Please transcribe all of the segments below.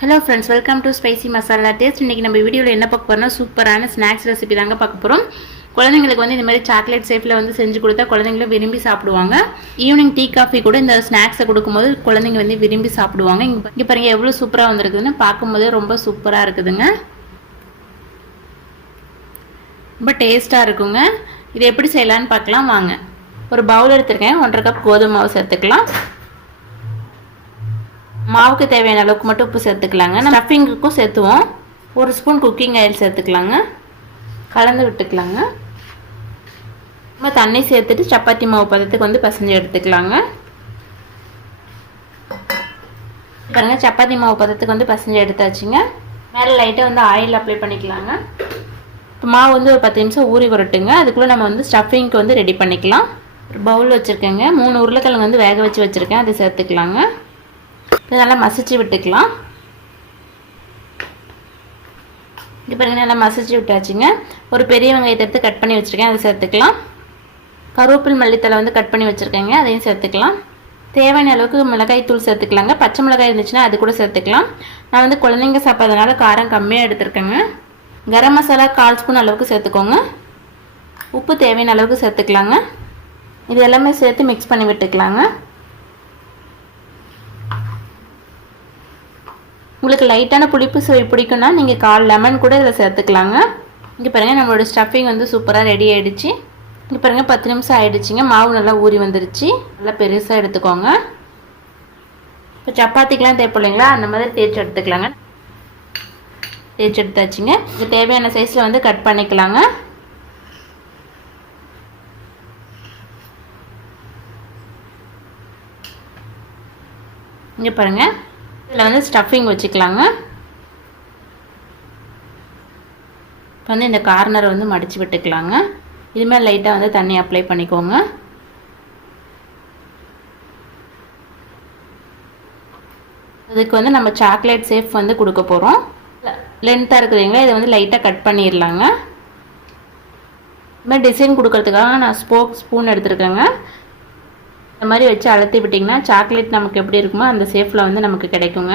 Hello friends welcome to spicy masala taste இன்றைக்கி நம்ம வீடியோவில் என்ன பார்க்க போகிறோம்னா சூப்பரான ஸ்நாக்ஸ் ரெசிபி தாங்க பார்க்க போகிறோம் குழந்தைங்களுக்கு வந்து இந்த மாதிரி சாக்லேட் ஷேப்பில் வந்து செஞ்சு கொடுத்தா குழந்தைங்களும் விரும்பி சாப்பிடுவாங்க. ஈவினிங் டீ காஃபி கூட இந்த ஸ்நாக்ஸை கொடுக்கும்போது குழந்தைங்க வந்து விரும்பி சாப்பிடுவாங்க. இங்கே இங்கே பாருங்கள் எவ்வளோ சூப்பராக வந்திருக்குதுன்னு பார்க்கும்போதே ரொம்ப சூப்பராக இருக்குதுங்க. ரொம்ப டேஸ்ட்டாக இருக்குங்க. இது எப்படி செய்யலான்னு பார்க்கலாம் வாங்க. ஒரு பவுல் எடுத்துருக்கேன். ஒன்றரை கப் கோதுமை மாவு சேர்த்துக்கலாம். மாவுக்கு தேவையான அளவுக்கு மட்டும் உப்பு சேர்த்துக்கலாங்க. நம்ம ஸ்டஃபிங்குக்கும் சேர்த்துவோம். ஒரு ஸ்பூன் குக்கிங் ஆயில் சேர்த்துக்கலாங்க. கலந்து விட்டுக்கலாங்க. நம்ம தண்ணி சேர்த்துட்டு சப்பாத்தி மாவு பதத்துக்கு வந்து பசஞ்சு எடுத்துக்கலாங்க. பாருங்கள் சப்பாத்தி மாவு பதத்துக்கு வந்து பசஞ்சு எடுத்தாச்சுங்க. மேலே லைட்டாக வந்து ஆயில் அப்ளை பண்ணிக்கலாங்க. இப்போ மாவு வந்து ஒரு பத்து நிமிஷம் ஊறி வரட்டுங்க. அதுக்குள்ளே நம்ம வந்து ஸ்டஃபிங்க்கு வந்து ரெடி பண்ணிக்கலாம். ஒரு பவுல் வச்சுருக்கேங்க. மூணு உருளைக்கிழங்கு வந்து வேக வச்சு வச்சுருக்கேன். அதை சேர்த்துக்கலாங்க. இதை நல்லா மசிச்சு விட்டுக்கலாம். இது பாருங்கள் நல்லா மசிச்சு விட்டாச்சுங்க. ஒரு பெரிய வெங்காயத்தை எடுத்து கட் பண்ணி வச்சுருக்கேன் அதை சேர்த்துக்கலாம். கருவேப்பில் மல்லித்தலை வந்து கட் பண்ணி வச்சுருக்கேங்க அதையும் சேர்த்துக்கலாம். தேவையான அளவுக்கு மிளகாய் தூள் சேர்த்துக்கலாங்க. பச்சை மிளகாய் இருந்துச்சுன்னா அது கூட சேர்த்துக்கலாம். நான் வந்து குழந்தைங்க சாப்பிட்றதுனால காரம் கம்மியாக எடுத்துருக்கேங்க. கரம் மசாலா கால் ஸ்பூன் அளவுக்கு சேர்த்துக்கோங்க. உப்பு தேவையான அளவுக்கு சேர்த்துக்கலாங்க. இது எல்லாமே சேர்த்து மிக்ஸ் பண்ணி விட்டுக்கலாங்க. உங்களுக்கு லைட்டான புளிப்பு சுவை பிடிக்கும்னா நீங்கள் கால் லெமன் கூட இதில் சேர்த்துக்கலாங்க. இங்கே பாருங்கள் நம்மளோட ஸ்டஃபிங் வந்து சூப்பராக ரெடி ஆகிடுச்சு இங்கே பாருங்கள் பத்து நிமிஷம் ஆகிடுச்சிங்க மாவு நல்லா ஊறி வந்துருச்சு. நல்லா பெருசாக எடுத்துக்கோங்க. இப்போ சப்பாத்திக்கெலாம் இல்லைங்களா? அந்த மாதிரி தேய்ச்சி எடுத்துக்கலாங்க. தேய்ச்சி எடுத்தாச்சுங்க. இது தேவையான சைஸில் வந்து கட் பண்ணிக்கலாங்க. இங்கே பாருங்கள் இதில் வந்து ஸ்டஃபிங் வச்சுக்கலாங்க. இப்போ வந்து இந்த கார்னரை வந்து மடித்து விட்டுக்கலாங்க. இதுமாதிரி லைட்டாக வந்து தண்ணி அப்ளை பண்ணிக்கோங்க. இதுக்கு வந்து நம்ம சாக்லேட் சேஃப் வந்து கொடுக்க போகிறோம். லென்த்தாக இருக்குதுங்களா இதை வந்து லைட்டாக கட் பண்ணிடலாங்க. இதுமாதிரி டிசைன் கொடுக்கறதுக்காக நான் ஸ்போக் ஸ்பூன் எடுத்துருக்கேங்க. இந்த மாதிரி வச்சு அழுத்தி விட்டிங்கன்னா சாக்லேட் நமக்கு எப்படி இருக்குமோ அந்த ஷேஃபில் வந்து நமக்கு கிடைக்குங்க.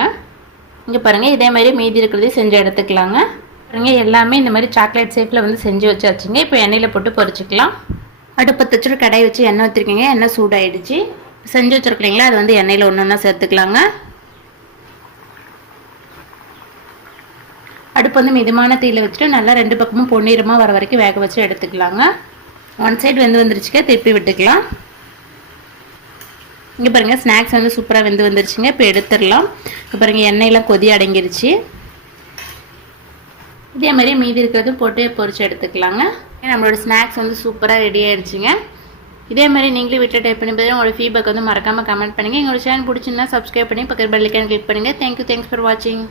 இங்கே பாருங்கள் இதே மாதிரி மீதி இருக்கிறதையும் செஞ்சு எடுத்துக்கலாங்க. பாருங்கள் எல்லாமே இந்த மாதிரி சாக்லேட் சேஃபில் வந்து செஞ்சு வச்சாச்சுங்க. இப்போ எண்ணெயில் போட்டு பொரிச்சிக்கலாம். அடுப்பு தச்சுட்டு கடாய் வச்சு எண்ணெய் ஊற்றிருக்கீங்க எண்ணெய் சூடாயிடுச்சு. செஞ்சு வச்சுருக்கீங்களா? அது வந்து எண்ணெயில் ஒன்று ஒன்றா சேர்த்துக்கலாங்க. அடுப்பு வந்து மிதமான தீயில் வச்சுட்டு நல்லா ரெண்டு பக்கமும் பொன்னிறமாக வர வரைக்கும் வேக வச்சு எடுத்துக்கலாங்க. ஒன் சைடு வெந்து வந்துருச்சுக்க திருப்பி விட்டுக்கலாம். இங்கே பாருங்கள் ஸ்நாக்ஸ் வந்து சூப்பராக வெந்து வந்துருச்சுங்க. இப்போ எடுத்துடலாம். இப்போ பாருங்கள் எண்ணெயெலாம் கொதி அடங்கிருச்சு. இதே மாதிரி மீதி இருக்கிறதும் போட்டு பொறிச்சு எடுத்துக்கலாங்க. நம்மளோட ஸ்நாக்ஸ் வந்து சூப்பராக ரெடி ஆகிடுச்சிங்க இதே மாதிரி நீங்களும் வீட்டில் டைப் பண்ணி பார்த்து உங்களோட ஃபீட்பேக் வந்து மறக்காமல் கமெண்ட் பண்ணுங்கள் எங்களோட சேனல் பிடிச்சிருந்தா சப்ஸ்கிரைப் பண்ணி பக்கத்து பெல்லைக்கான கிளிக் பண்ணுங்கள் தேங்க்யூ தேங்க்ஸ் ஃபார் வாட்சிங்